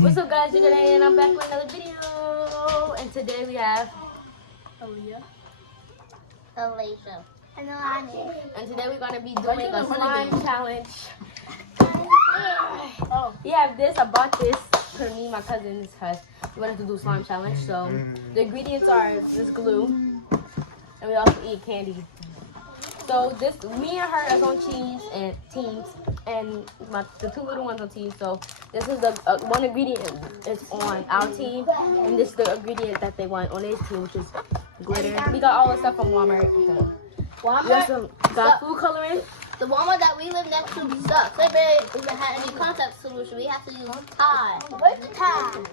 What's up, guys? Today, and I'm back with another video. And today we have Aaliyah, Alicia, and Alani. And today we're gonna be doing a slime challenge. Oh, We have this. I bought this for me, and my cousins, because we wanted to do a slime challenge. So the ingredients are this glue, and we also eat candy. So this, me and her is on teams, and the two little ones on teams. So this is the one ingredient is on our team, and this is the ingredient that they want on their team, which is glitter. We got all the stuff from Walmart. So we also got food coloring. The Walmart that we live next to sucks. They barely even had any contact solution. We have to use Tide. Where's the Tide?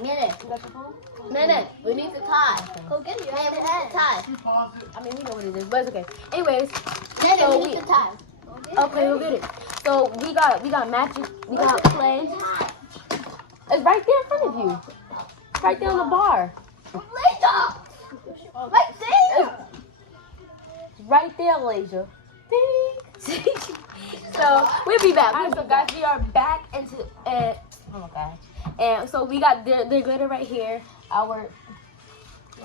Minute. You got your phone? Minute. We need the Tide. Go get it. Hey, we need the Tide. I mean, we know what it is, but it's okay. Anyways, Minute, so we need the Tide. okay, we'll get it. So we got magic, we got clay. It's right there in front of you. It's right there on the bar. Later. Right there. It's right there, Lasia. So we'll be back. Alright, so guys, we are back into oh my gosh. And so we got the glitter right here. My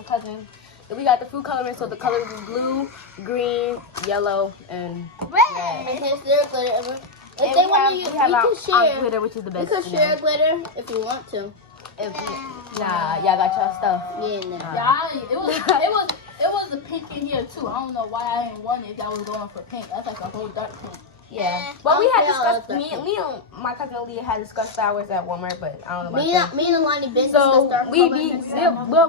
cousin. And we got the food coloring. So the colors is blue, green, yellow, and Red. And here's their glitter. If and they want to use, we have our our glitter, which is the We best. can share glitter if you want to. Nah, y'all got y'all stuff. Yeah, no. yeah, it was a pink in here too. I don't know why I didn't want it if I was going for pink. That's like a whole dark pink. Yeah, but we had discussed. Yeah, Me and my cousin Leah had discussed ours at Walmart, but I don't know about Me that. and Lonnie business. So we'll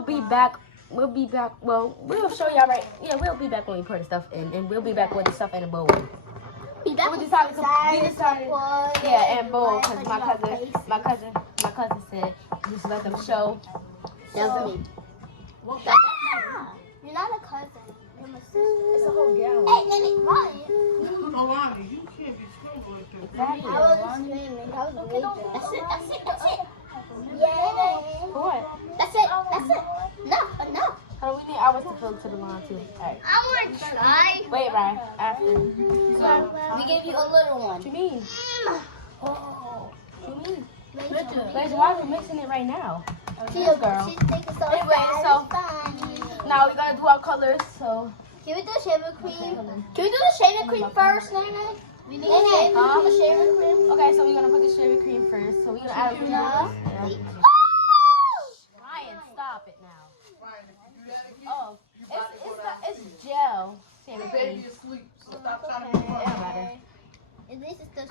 be back. We'll be back. Well, we'll show y'all right. Yeah, we'll be back when we put the stuff in, and we'll be back with the stuff in a bowl. We decided. Yeah, and bowl because my cousin said just let them show. That's me. You're not a cousin. You're my sister. It's a whole gallon. Hey, Lenny, Ronnie. Alani, you can't be screwed like that. Exactly. I wasn't screaming. I was raging. That's it. Yeah. What? That's it. No. So we need ours to fill to the line too. Alright. I want to try. Wait, Ryan. After. So, we gave you a little one. What you mean? Oh. What you mean? Richard. Laser, why are we mixing it right now? She's girl. thinking so Anyway, so- Now we gotta do our colors. So. Can we do shaving cream? Can we do the shaving cream first, Nene? We need the shaving cream. Okay, so we're gonna put the shaving cream first. So we're gonna add a little. Yeah. Ryan, stop it now. Oh, it's gel shaving The baby cream. is asleep, so stop trying to be It don't funny. matter. This is the It's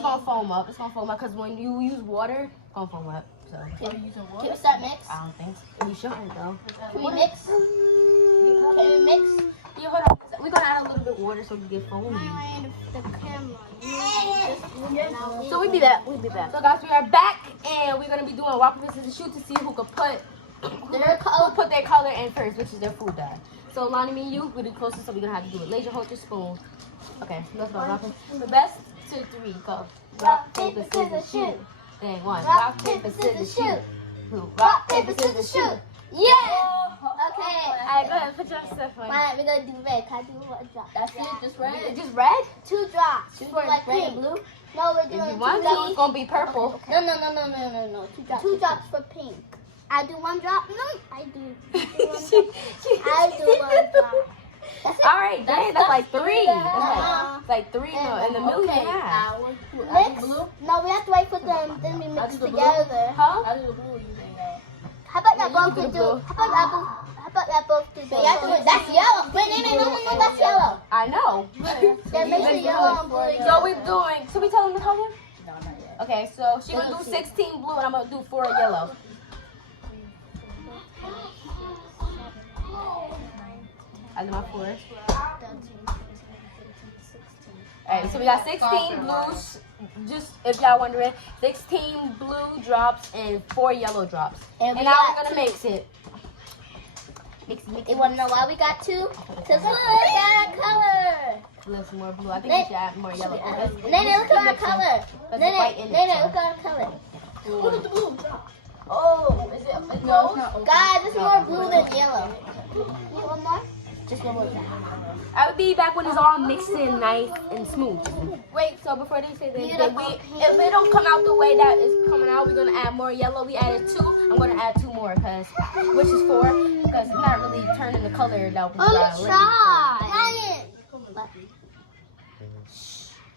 gonna foam up. It's gonna foam up because when you use water, it's gonna foam up. So Can we start mix? I don't think so. You shouldn't though. Can we mix? Can we mix? Yeah, hold on. We're gonna add a little bit of water so we get foamy. The camera. So we'll be back. So guys, we are back and we're gonna be doing rock paper scissors shoot to see who could put their color in first, which is their food dye. So Lonnie, me and you, we're the closest, so we're gonna have to do it. Laser, hold your spoon. Okay, let's go. Rock paper. The best 2, 3, go. Rock paper scissors shoot. Then 1. Rock paper scissors shoot. 2. Rock paper scissors shoot. Yeah! Okay. Alright, go ahead. Put your stuff on. Alright, we're gonna do red. Can I do one drop? That's it, just red. Just red? 2 drops. She's wearing Like red and pink. blue. No, we're If doing you 2 want to, drops. it's gonna be purple. No. 2 drops. 2 drops for pink. I do 1 drop. No, I do. I do 1 drop. That's it. Alright, dang, that's like 3. Uh-huh. That's like 3 in the million and a half. I Mix? do blue. No, we have to wait for them. Then we mix do the blue. together. Huh? I do the blue using How about Yeah, y'all you both can could do do? blue. How about y'all both could do? That's yellow. Wait, no, that's yellow. I know. Then make sure yellow and blue. So we doing, so we tell them the color? No, not yet. Okay, so she gonna do 16 blue and I'm gonna do 4 yellow. I did my 4. Alright, so we got 16 blues, just if y'all wondering, 16 blue drops and 4 yellow drops. And we now got we're gonna 2. mix it. Mix You it. wanna know why we got 2? Because look at our color. Let's more blue. I think we should add more yellow. Nene, look at our color. Nene, look at our color. Look at the blue drop. Oh, is it? No, it's not open. Guys, it's more blue than yellow. You want more? Just one more time. I'll be back when it's all mixed in nice and smooth. Wait, so before they say that, if it don't come out the way that it's coming out, we're gonna add more yellow. We added 2. I'm gonna add 2 more, which is 4, because it's not really turning the color that we Let's try.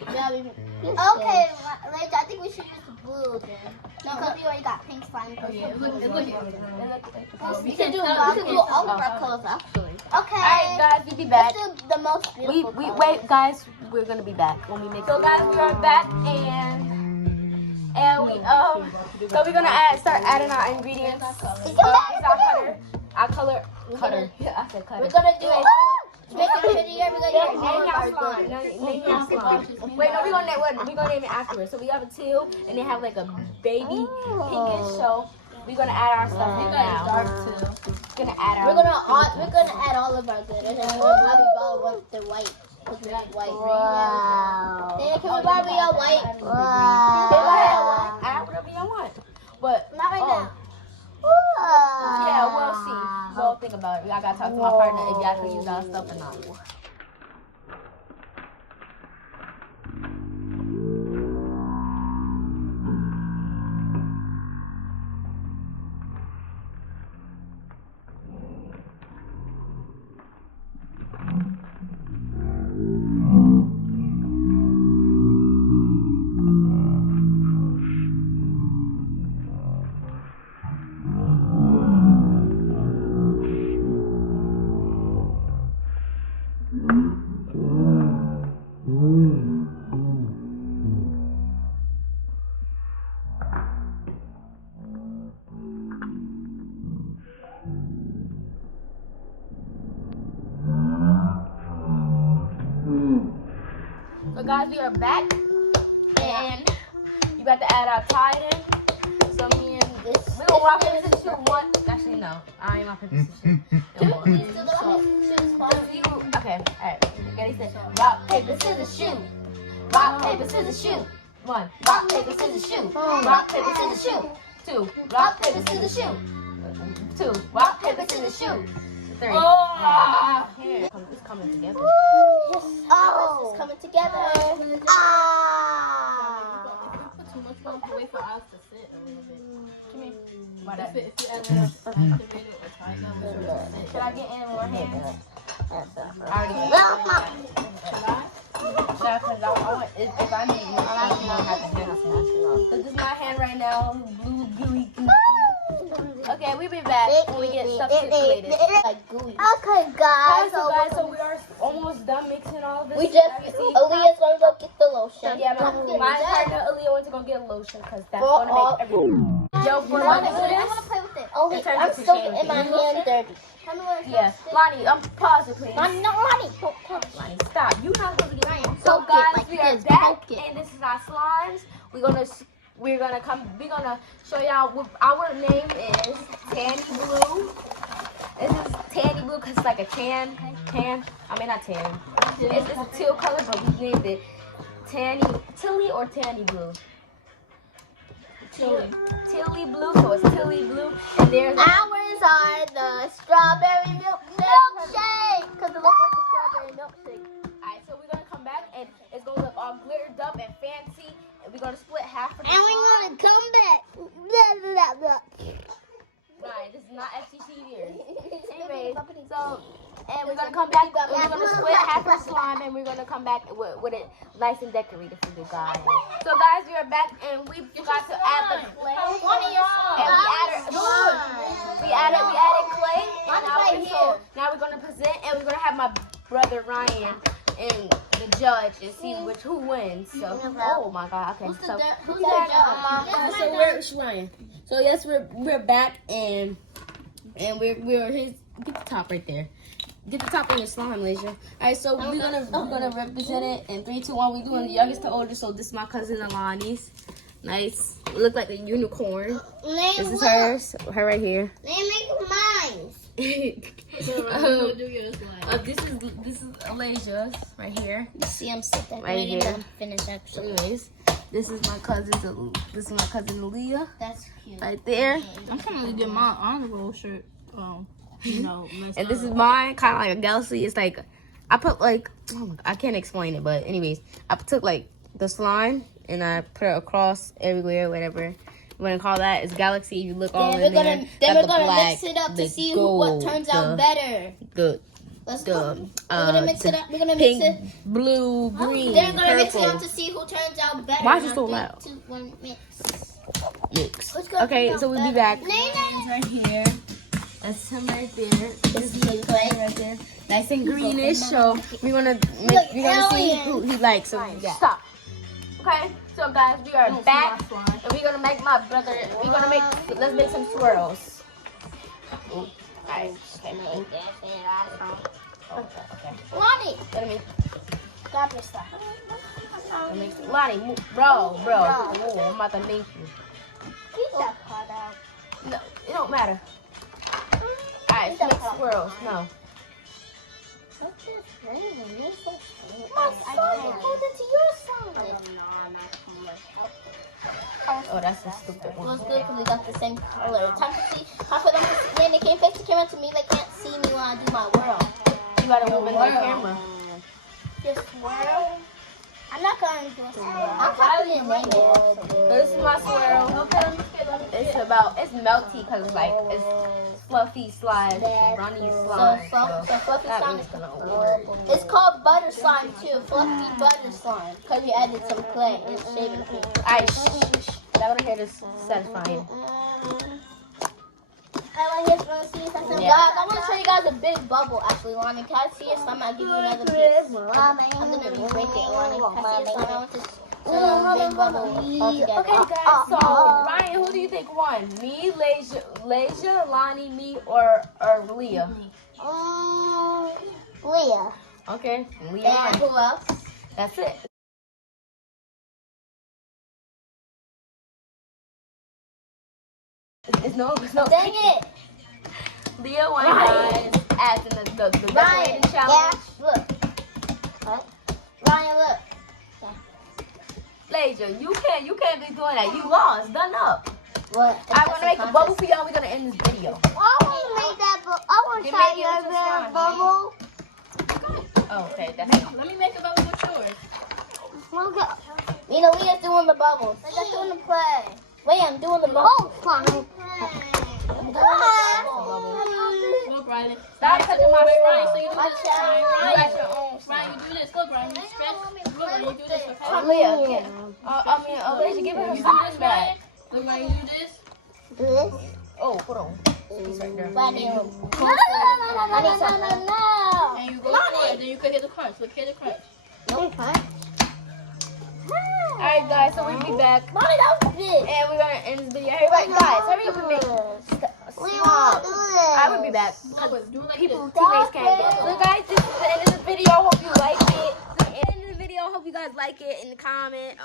Okay, Rachel, I think we should use blue then. Because we already got pink slime. Yeah, it look We can do all of our colors actually. Okay. Alright, guys, we'll be back. Let's do the most beautiful colors. Wait, guys, we're gonna be back when we make. So, guys, we are back and we so we're gonna start adding our ingredients. Our cutter. Yeah, I said cutter. We're gonna do it. Make it prettier. We're gonna do Name all your of our slime. good. Name your slime. Wait, no, we're gonna name it afterwards. So we have a teal, and they have like a baby pinkish. So we're gonna add our stuff in now. dark too. Gonna add our. We're gonna add all of our glitters, and we'll probably go with the white. Cause we like white. Wow. Yeah, can we Barbie all white? Wow. Add whatever you want. But Not right now. yeah, we'll see. We'll think about it. I gotta talk to my partner if y'all can use our stuff or not. So guys, we are back, and you got to add our tie in. So me and this, we're gonna rock paper scissors shoot one. Actually, no, I ain't rock paper scissors shoot. Okay, alright. Ready, set. Rock paper scissors shoot. Rock paper scissors shoot. 1. Rock paper scissors shoot. Rock paper scissors shoot. 2. Rock paper scissors shoot. 2. Rock paper scissors shoot. 3. Here, it's coming together. Oh, it's coming together. Put too much on to wait for ours to sit a little bit. Why that? If you activate it or try it, Should I get in more hands? If I need more, I don't have to handle so this is my hand right now. Blue, gooey, gooey. Okay, we'll be back when we get stuff situated. Like gooey. Okay, guys. So we are almost done mixing all of this. Aaliyah's gonna go get the lotion. Yeah, my partner Aaliyah went to go get lotion because that's gonna make everything. Yo, for I Lonnie, wanna play with it. Only It turns I'm into still shame. getting my hand dirty. Tell me where it's yeah, Lonnie, pause it, please. Lonnie, no, Lonnie. Don't touch. Lonnie, stop. You're not supposed to get Ryan, So poke it guys, like we are this, back, poke it. and this is our slimes. We're gonna show y'all what our name is. Tanny Blue. This is Tanny Blue because it's like a tan. I mean not tan. It's a teal color, but we named it Tilly or Tanny Blue. Tilly Blue, so it's Tilly Blue, and there's Ours are the strawberry milkshake. Because it looks like a strawberry milkshake. Alright, so we're gonna come back and it's gonna look all glittered up and fancy, and we're gonna split half of the And we're going to come back. Right, this is not FCC here. Anyways, so, and we're gonna come back, and we're gonna split half the slime, and we're gonna come baid with it nice and decorated for you guys. So guys, we are back, and we forgot to add the clay. And we added clay. And now we're gonna present, and we're gonna have my brother Ryan and the judge and see who wins. So, oh my God, okay. Who's So the judge? so where's Ryan? So yes, we're back and we're his. Get the top right there. Get the top in your slime, Lasia. All right, so we're gonna represent it in 3, 2, 1. We're doing the youngest to oldest. So this is my cousin Alani's. Nice. It look like a unicorn. This is hers. Her right here. Mine. This is Alasia's right here. You see, I'm sitting Right waiting here. to finish actually. Anyways, this is my cousin Aaliyah That's cute. right there. I'm trying to get my honor roll shirt No, And this is mine, kind of like a galaxy. It's like, I put like, oh my God, I can't explain it, but anyways, I took like the slime and I put it across everywhere, whatever you want to call that. It's galaxy. You look all in there. Then Got we're the gonna black, mix it up the to see gold, what turns out better. Let's go. We're gonna mix it up. We're gonna mix pink, it. blue, green, Then we're gonna mix it purple. up to see who turns out better. Why is it so loud? 2, 1, mix. Mix. Let's go. Okay, so we'll be back. Nene. Right here. That's him right there. This is the play right there. Nice and greenish. So we're gonna see who he likes. So yeah. Stop. Okay. So guys, we are back, and we're gonna make my brother. Let's make some swirls. Ooh. Alright. Okay. Lonnie. Let me. Stop your stuff. Lonnie, bro. Oh, I'm about to make you. Keep that card out. No, it don't matter. Alright, let's make swirls. No. What's this? My son, hold it to your side. Oh, that's a stupid Well, one. it's good because we got the same color. Time to see. Time for them to see. Man, they can't face the camera to me. They can't see me when I do my whirl. You gotta move into the camera. Just swirl. I'm not going to do a swirl. I'm probably going to name it. So this is my swirl. It's melty because it's fluffy slime, runny slime. So fluffy that slime means is gonna work. It's called butter slime too. Fluffy butter slime. Because we added some clay and shaving cream. Alright, shh. Y'all gonna hear this satisfying. Yeah. Guys, I want to show you guys a big bubble. Actually, Lonnie, can I see your slime? I'll give you another piece. I'm gonna break it, Lonnie. Can I see your slime? I want to show you a big bubble all together. Okay, guys. So Ryan, who do you think won? Me, Leisha, Lonnie, me, or Leah? Leah. Okay, Leah. And won. who else? That's it. It's no. Dang it. Leah won, guys. As in the Ryan, decorating challenge. look. What? Ryan, look. Leisha, you can't be doing that. You lost. Done up. What? I want to make a bubble for y'all. We're gonna end this video. I want to make that bubble. I want to You try make it with your slime. bubble. Oh, okay, that's it. Let me make a bubble with yours. Look at me and Leah's doing the bubbles. I'm doing the play. Wait, I'm doing the bubble. Oh, fine. I'm doing the bubble. Look, Riley. Stop touching my Ryan, so you do slime. this. You got your own Ryan, you do this. Look, Ryan, you stretch. Look, Ryan, you do this, okay? Leah, get. Leisha, give her her You do slime this, back. Ryan. Look, Ryan, you do this. Do this. Oh, hold on. He's right there. No. And you go for it. Then you can hit the crunch. Look, hit the crunch. Alright, guys, so we'll be back. Mommy, that was big. And we're gonna end this video. Everybody, guys, hurry up and make slime. I will be back. Do it like People, this. teammates can't get. So, guys, this is the end of the video. Hope you like it. The end of the video. Hope you guys like it in the comment.